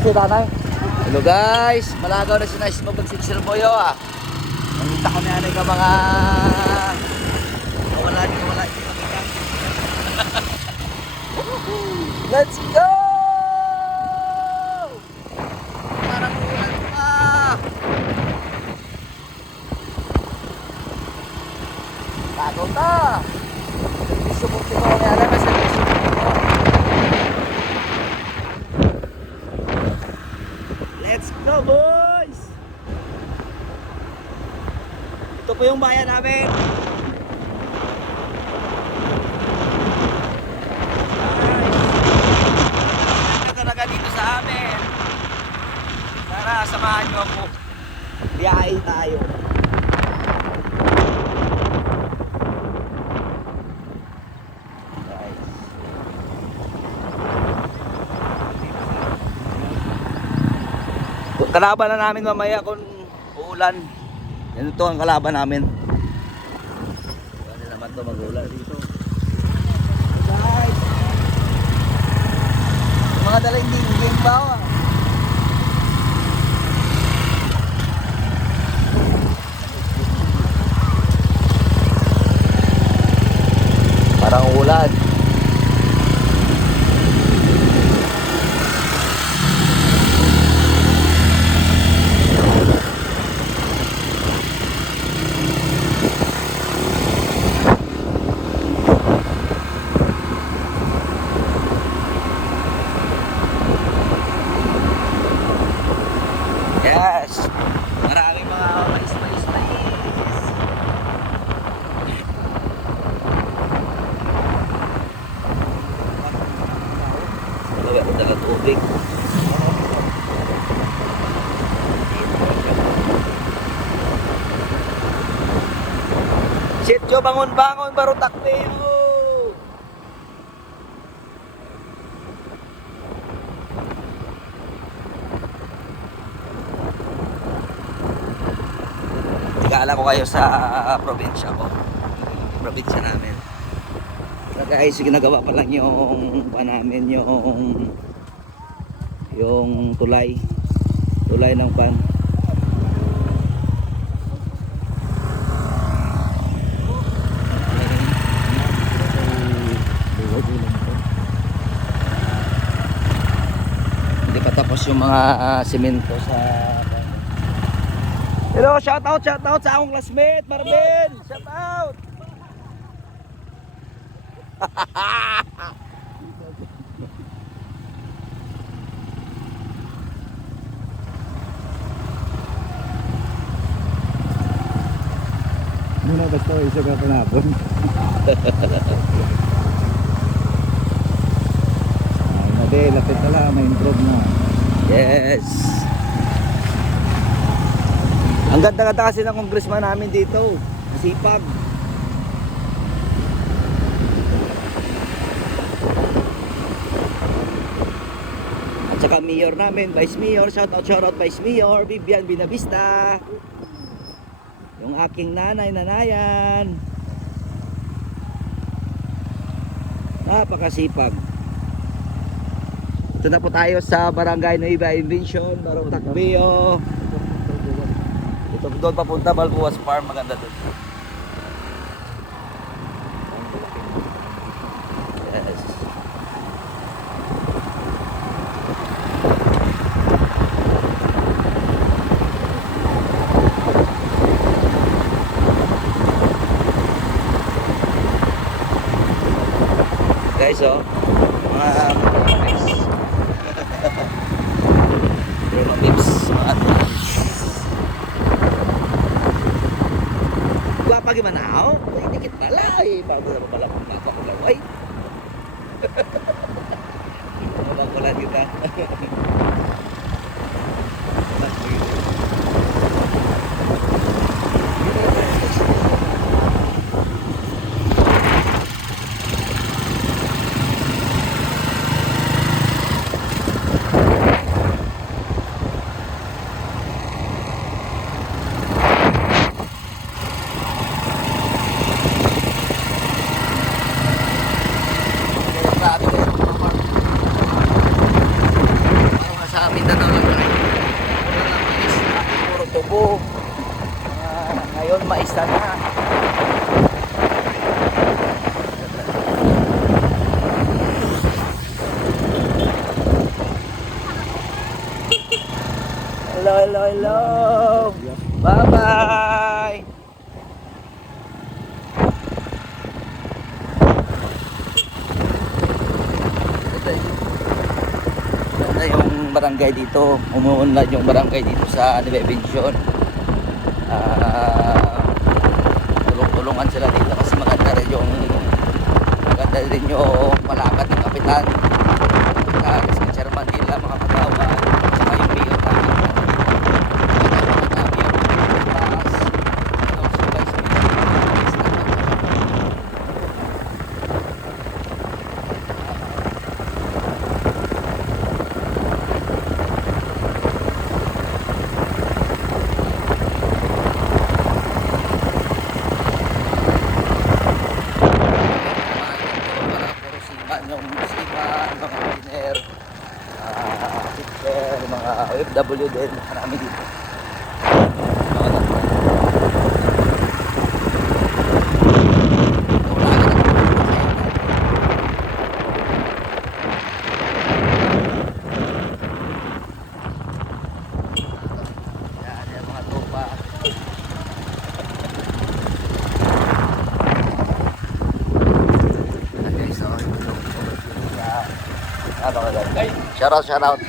si Tanay. Hello guys, malagaw na si Nice mo magsiksir mo yo ah. Nangita ko na yan ka mga kawalan. Let's go! Parang ulan pa. Lagaw ta. Subok ko na yan kasi let's go boys! Ito po yung bayan namin. Talaga dito sa amin. Tara, samahan nyo ako. Biyahe tayo. Kalaban na namin mamaya kung uulan. Yan ito ang kalaban namin. Pwede naman ito mag-ulan dito. Guys! Mga dalang dingding ba? Parang ulan. Yes! Maraming mga mais. Dala tubig. Sityo, bangon-bangon, baro takpeo! Tigala ko kayo sa probinsya ko. Probinsya namin. So guys, ginagawa pa lang yung namin yung tulay ng pan. Hindi pa tapos yung mga semento sa. Hello, shout out sa akong classmate, Marvin. Shout out. Muna basta isa ka panapon. Ay, nade, lapit na lang, may improve na. Yes. Ang ganda-ganda kasi ng congressman namin dito. Masipag. At saka mayor namin, vice mayor, shout out vice mayor, Vivian Binavista. Yung aking nanayan. Napakasipag. Ito na po tayo sa Barangay Nueva Invention, Barong Takbeo. Ito doon papunta, Balbuas Farm, maganda doon. Yes. Guys, oh, mga pips. Mga pips, mga pips. Guwapa gimana ako? Uy, dikit pala eh. Bago na pala kung napakulaway. Wala kita. hello, hello, hello. Bye-bye. Ganda yung barangay dito. Umuunlad yung barangay dito sa Nueva tulong-tulungan sila dito kasi maganda rin yung malakad ng kapitan. Si chairman nila, mga kagawa, saka yung mayor namin. Mga OFW din, marami dito. Yan, yan mga tropa. Okay, so shout out.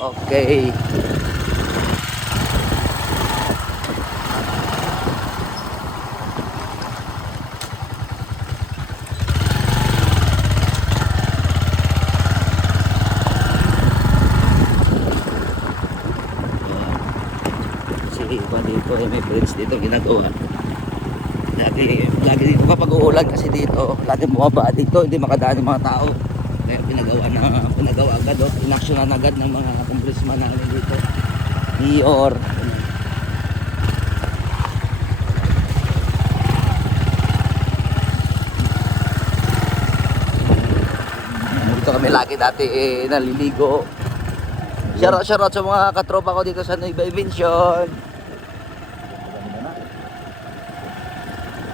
Okay. Si Iwan dito, may friends dito ginagawa. Lagi dito kapag uulan kasi dito, lagi bumaba dito, hindi makadaan yung mga tao. Kaya pinagawa agad, inaksyonan agad ng mga congressman namin dito, mayor. Dito kami lagi dati naliligo. Shoutout sa mga katropa ko dito sa Nueva Invention.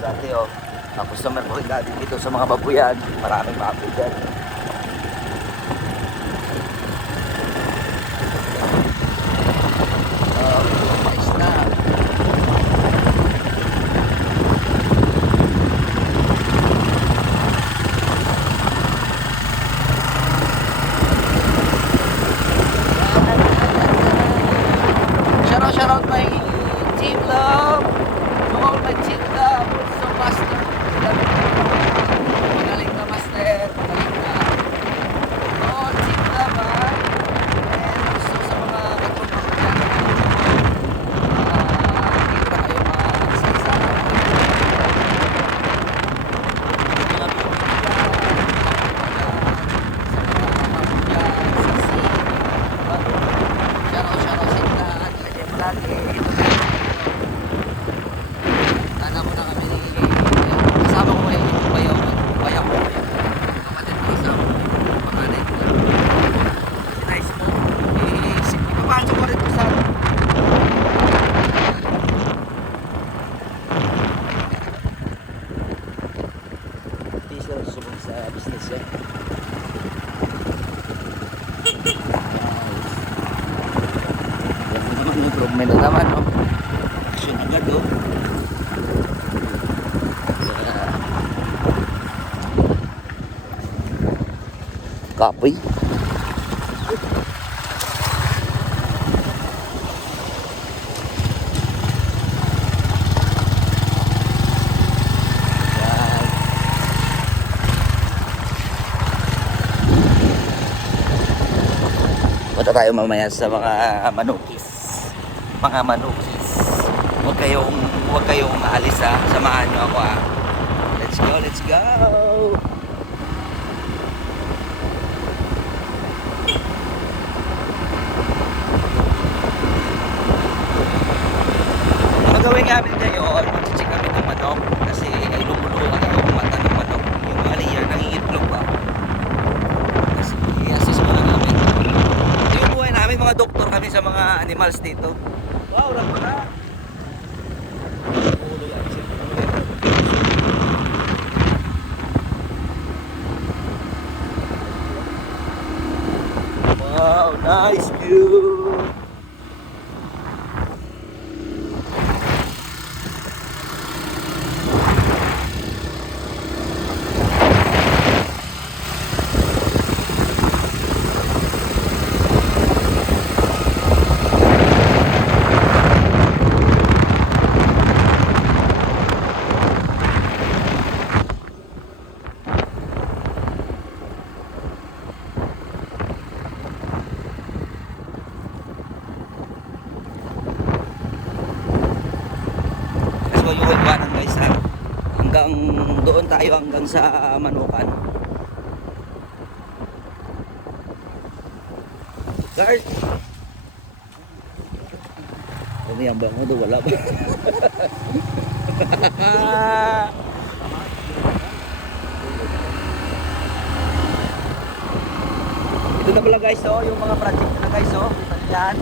Dati tapos naman po dati dito sa mga babuyan, maraming baboy dyan. Mais na. Shoutout my team love. To all my team love. So master. Magaling na master. Magaling na. All team love ha. And gusto sa mga katropa ko dyan. Kita kayo mga isa-isa. Love you. Sana mo na kami kasama ko ngayon yung bayaw ko kapatid ko kasama ko panganay ko nice mo ipapasok ko rin ko sa t-shirt subong sa business yan. Improvement na naman, no? Action agad, no? Kapoy. Punta tayo mamaya sa mga manukis. Mga manukis. Huwag kayong aalis ha. Samahan nyo ako ha. Let's go, let's go. Ang gawin namin ngayon, mag-check kami ng manok. Kasi ay lumulungan yung mata ng manok. Yung mga layer nangingitlog ba. Kasi i-assess mo na namin. Yung buhay namin, mga doktor kami sa mga animals dito. Wow, lang mo na. wow, nice view. So yung iwanan guys ha, hanggang doon tayo hanggang sa Manukan. Guard! Ano yan ba? Ano wala ba? Ito na pala guys oh, yung mga project na guys oh. Kita nyo yan.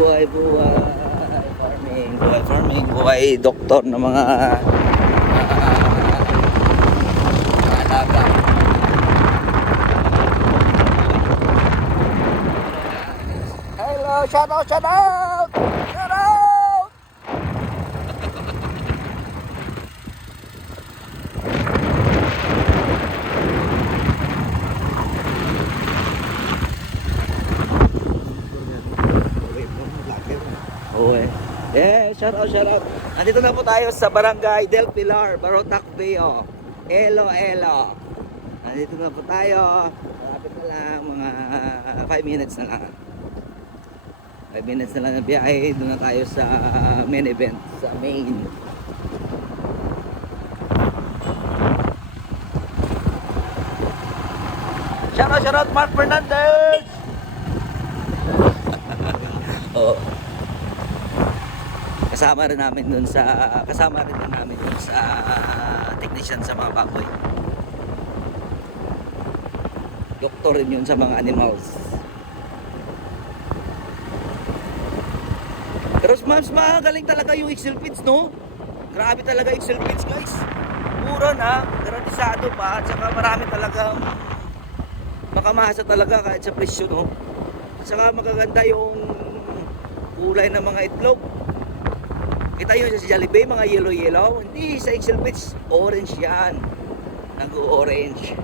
Buhay, buhay, farming, buhay, farming, buhay, doktor ng mga alaga. Hello, shout out, shout out! Shout out! Okay. Yeah, shout out, shout out. Nandito na po tayo sa Barangay Del Pilar, Barotac Bay, oh. Elo, Elo. Nandito na po tayo. Malapit na lang, mga 5 minutes na lang. 5 minutes na lang ng biyahe. Doon na tayo sa main event, sa main. Shout out, Mark Fernandez! Oo. Kasama rin namin dun sa technician sa mga baboy. Doktor rin yun sa mga animals. Pero mas magaling talaga yung Excel Pits, no? Grabe talaga Excel Pits, guys. Mura na, garantisado pa, at saka marami talagang makamasa talaga kahit sa presyo, no? At saka magaganda yung kulay ng mga itlog. Kita yun sa Jollibee, mga yellow. Hindi, sa Excel Pits, orange yan. Nag-orange.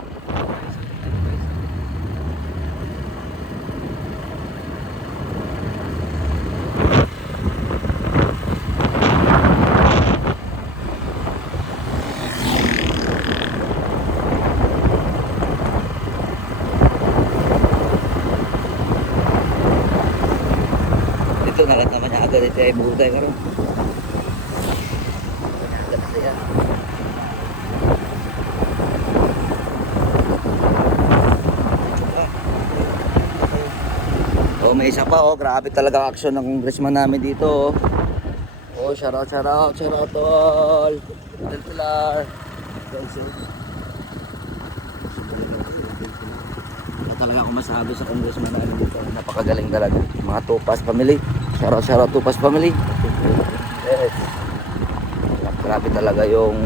Ito, nalat naman niya agad ito ay butay karon. Oh, may isa pa oh, grabe talaga action ng congressman namin dito. Oh, shout out all. Del Pilar. Talaga ako masabi sa congressman namin dito. Napakagaling talaga. Mga Tupas family. Shout out Tupas family. Yes. Grabe talaga yung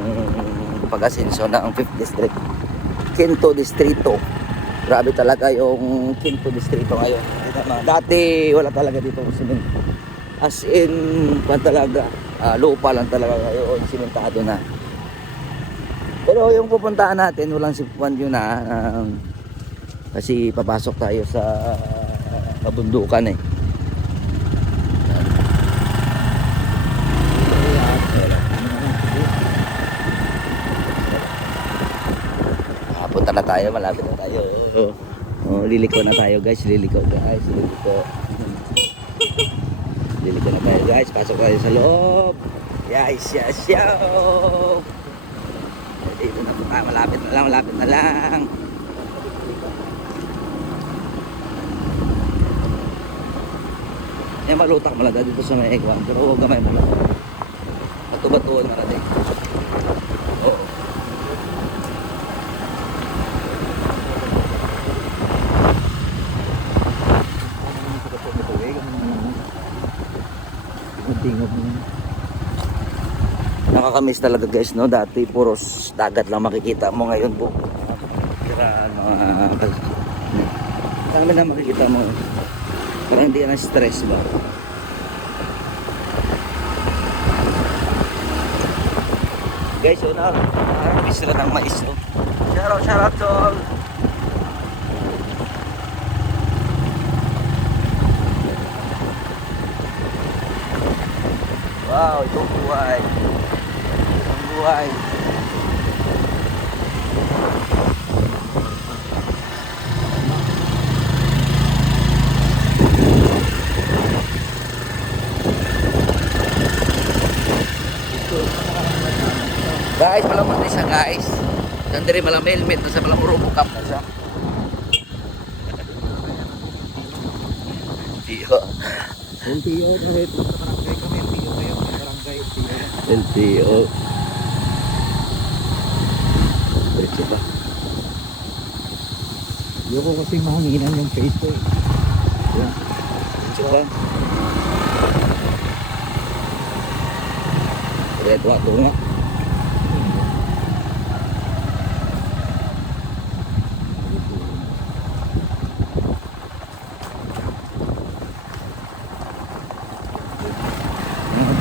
pag-asenso ng 5th district. Quinto distrito. Grabe talaga yung Quinto distrito ngayon. Dati wala talaga dito simen. As in, talaga, lupa lang talaga ngayon, simentado na. Pero yung pupuntahan natin, walang sipuan yun na. Kasi papasok tayo sa kabundukan eh. Punta na tayo, malapit na tayo. Oh, liliko na tayo guys, liliko na tayo guys, pasok tayo sa loob. Yes. Dito na po tayo, malapit na lang. Yan malutak malaga dito sa may egwan, pero huwag gamay mo lang. Bato-batuon na natin. Tingog mo. Nakakamiss talaga guys, no? Dati puros dagat lang makikita mo, ngayon po. Kiraan, mga dami na makikita mo. Parang hindi na stress ba? Guys, yun na. Nakakamiss sila ng mais, no? Shout out, Tol! Wow, itong buhay. Itong buhay. Guys, malamot na siya guys. Nandiri malam helmet na sa malam urubukap na siya. Tiyo. LTO kahit sa barangay kami, LTO kayo, barangay LTO. LTO. Diretso ba? Ayoko kasing mahanginan yung face ko eh. Yan. Diretso ba? Diretso nga, ito nga.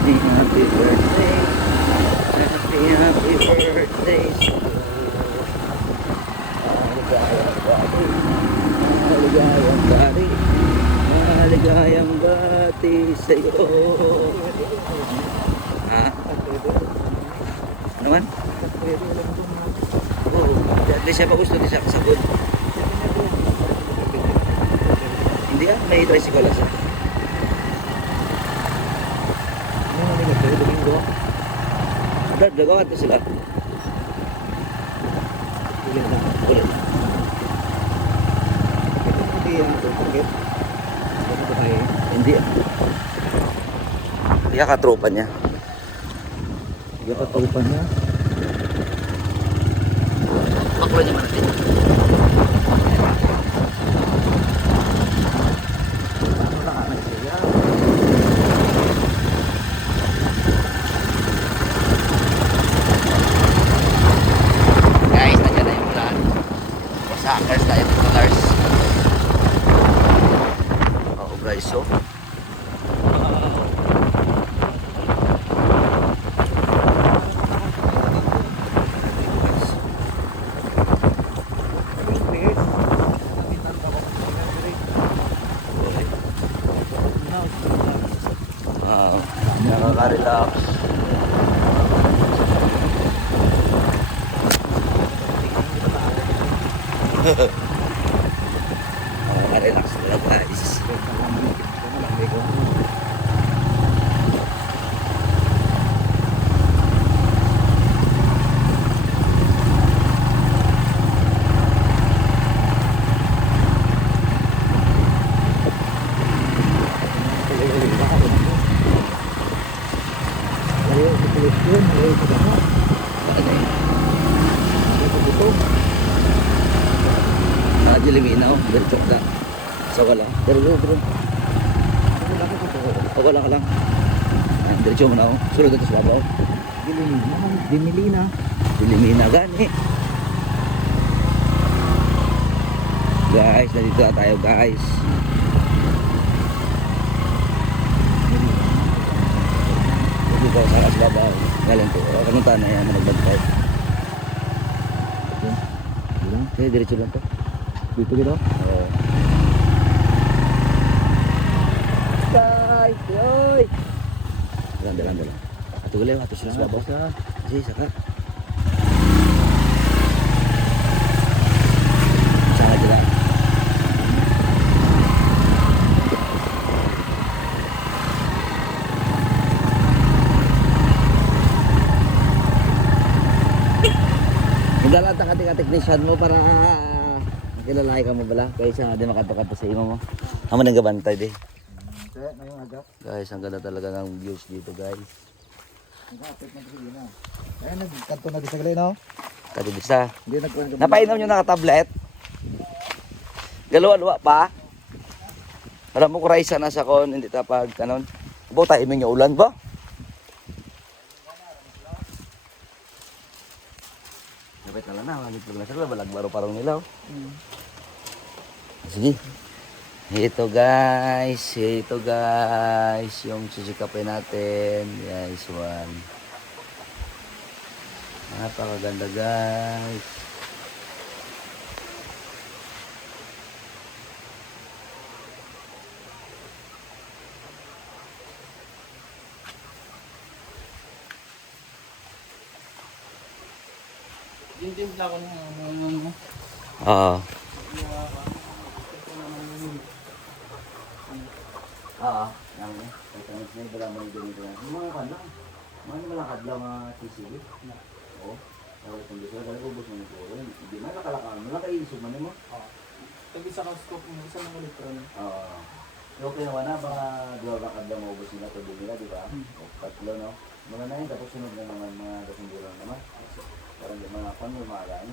Happy birthday. Happy birthday. Maligayang bati. Maligayang bati sa'yo. Ha? Ano man? Oo. Di siya pa gusto, di siya kasabot. Hindi ah, may tricycle lang siya. Ano nila kayo, Domingo? Dad, lagawan to sila. Ulit na. Ulit. Ito hindi yan ito, bakit? Ano ba kayo? Hindi ah. Hindi ka katropa niya. Hindi ka taupan niya. Bakla niya man natin. Ano na ka na siya? Guys, nandiyan na yung plan. Masakers tayo ng colors. Oo guys, so. Nakaka-relax. Nakaka-relax na guys. Nakadiliminaw, berchok na. So wala. Pero bro. Wala ka lang. Diretso mo na ako. Sulod ito sa babaw. Dimilina. Dilimina gani. Guys, nandito na tayo guys. Dito sa akas babaw. Galing to. Kamunta na yan, nagbantay. Sige, diretso lang to. Dito gito? Oo. Guys, yoy! Dalan. Ato galaw, ato sila sa babaw. Sige, saka. Saka dila. Maglalata ka technician mo para kilalaki ka mo bala. Kaya siya nga di makatakat sa imo mo. Amo nang gabantay di. Kaya na yung agap. Guys, ang ganda talaga ng views dito guys. Nag-apit na dito na. Kaya nagkanto na di sa gali no? Kadi bisa. Hindi nagkuhan. Napainom nyo naka-tablet? Galuwa-luwa pa? Alam mo kuraysa na sa kon, hindi tapag kanon. Abo tayo imin yung ulan ba? Kapit na lang na, magiging na sila, balagbaro parang nila. Sige. Ito guys, yung sisikapin natin. Guys, one. Napakaganda guys. Din lang ako ng Oo. Oo. Nami. Ito na sila bala mo dito nito. Mga kan lang. Mga malakad lang mga sisig. Oo. Tapos kung gusto ka ubos mo nito. Hindi na nakalakaan mo lang kaisip man mo. Tabi sa scope mo isa ng elektron. Oo. Okay naman na baka dua bakad lang maubos nila tubig nila, di ba? Tatlo no. Mga na yun, tapos sunod na naman mga kasunduran naman. Parang yung mga pan mo maalaan.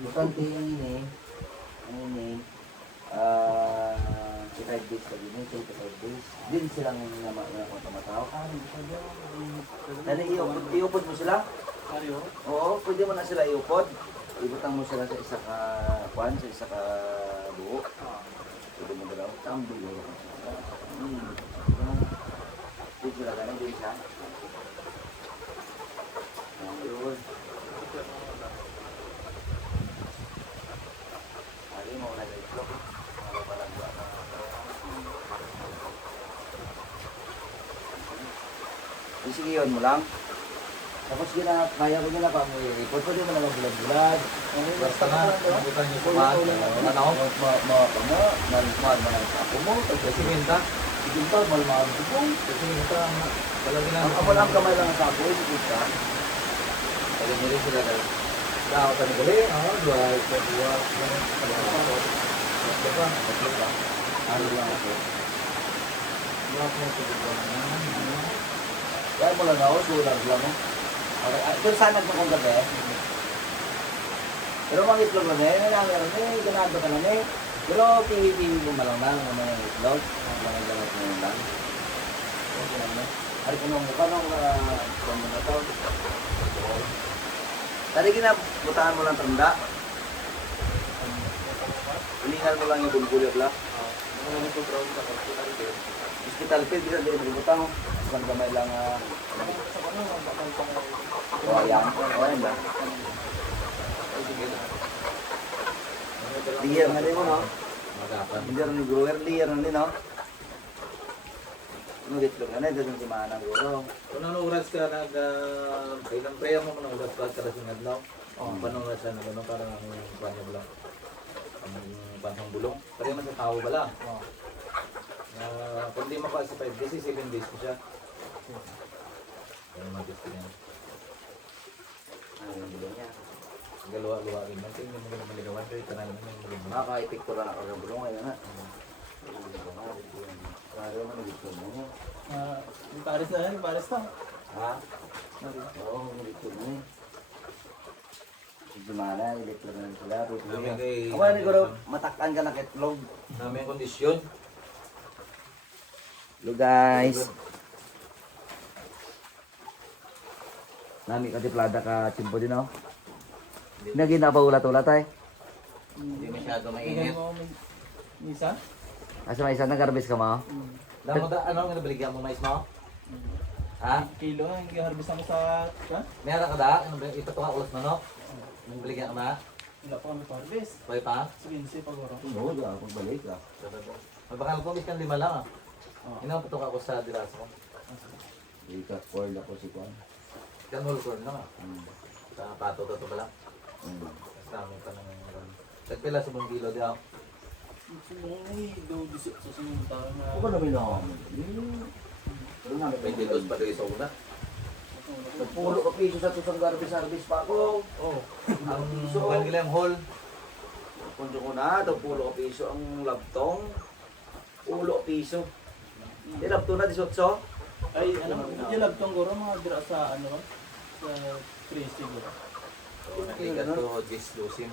Bukante ang ini. Ang ini. 5 days ka din, 5 days. Din silang tumatawag. Dali, iupod mo sila? Oo, pwede mo na sila iupod. Ibutang mo sila sa isa ka kwan, sa isa ka buo. Pwede mo dalaw. Tambi yun. Din sila ganun, din siya. Ayun. Hari mo na itlog. Sige yun mo lang. Tapos kaya ko nila pa mo i-report. Pwede mo na mag-bulag-bulag. Basta na, nabutan niyo sa mat. Ano? Mahal mo lang sa ako mo. Kasi minta. Sige pa, mahal mo ako mo. Kasi minta. Talaga na. Ako lang kamay lang sa ako. Sige ka. Pwede nyo rin sila dahil. Ako ka naguli. Dua. Tatlo pa. Ano lang ako. Kaya mo lang ako, sulag lang mo. Okay, ito sanag mo kong gabi. Pero mga itlog lang ganado ka lang eh. Pero pihipihi mo malang lang ng mga itlog. Mga ganat mo lang. Okay lang na. Hari ko nung mukha nung kung na to. Tadi kinabutaan mo lang tanda. Hiningal mo lang yung bulbul lang. Hospital pay, bisa din nagibutang. Isang gamay lang. Ayan. Ayan lang. Liyer na din mo, no? Hindi rin ni grower, liyer na din, no? Itlog na ito yung simana ng guro. Kung ano oras ka ilang prayer mo ng oras ka sa adlaw. Panong oras na gano'n parang ang banyo lang. Ang bansang bulong. Pero man sa tao ba lang? Kung di maka sa 5 days, 7 days ko siya. Ano mag-gusto niya? Ano yung bulong niya? Galuwa-luwa rin. Mantin yung mga maligawan. Pero ito na naman yung maligawan. Nakaka-epekto na ako ng bulong ngayon na. Kaya mo nagito mo. Paris na yan, Paris na. Ha? Oo, nagito mo eh. Gimana, electro na sila. Ako na siguro, matakan ka na kitlog. Namin kondisyon. Hello guys. Nami ka tiplada ka timpo din oh. Naging napaulat-ulat ay. Hindi masyado mainit. Isa? Asa may isa nag-harvest ka mo? Damo da ano nga nabaligyan mo mais mo? Ha? Kilo ang i-harvest mo sa Meron ka da? Ano ba ito ka ulas manok? Nang baligyan ka ma? Wala pa kami harvest. Pwede pa? Sige, pagoro. Oo, da ako balik ka. Mabakal ko biskan 5 lang ah. Inapatok ako sa diras mo. Ika cord ako si Juan. Kan whole corn na. Sa pato to ba lang? Basta mo pa nang tagpila sa buong kilo di ako. Sumuni do bisik sa sumunta na. Ako na may ako. Pero na may 22 pa rin sa una. Nagpulo ka piso sa tusang garbis-arbis pa ako. Oh. Ang buwan nila yung hall. Kundo ko na, daw pulo ka piso ang labtong. Pulo ka piso. Di labtong na, 18. Ay, ano, yung labtong guro mga dira sa ano sa 3 siguro. Oo, nakikat to this dosin.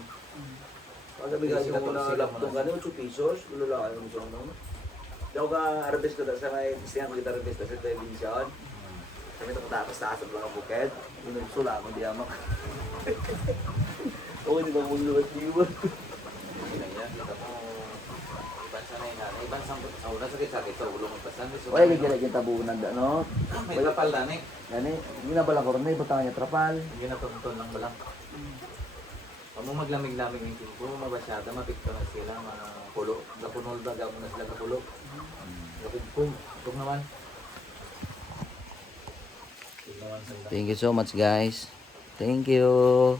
Pag nabigay mo na labtong ka, 8 pesos. Lula kayo mo sa ano. Daw ka harvest ko sa may siya ko kita harvest sa television. Kami ito katakas-takas ang mga bukid. Inugsula ako di amak. Oo, di ba kung luwat di ba? Kita mo, iban sa na yun. Iban sa una sakit-sakit sa ulo mo pasan. Wala gagawin kita tabunan da, no? May trapal na ni. Gani, hindi na bala ko rin, butang niya trapal. Hindi na tuntun lang balang. Pag mo maglamig-lamig yung timpo, mabasyada, mapikto na sila, mapulo. Gapunol ba, gapon na sila kapulo. Gapugpong, ito naman. Thank you so much guys. Thank you.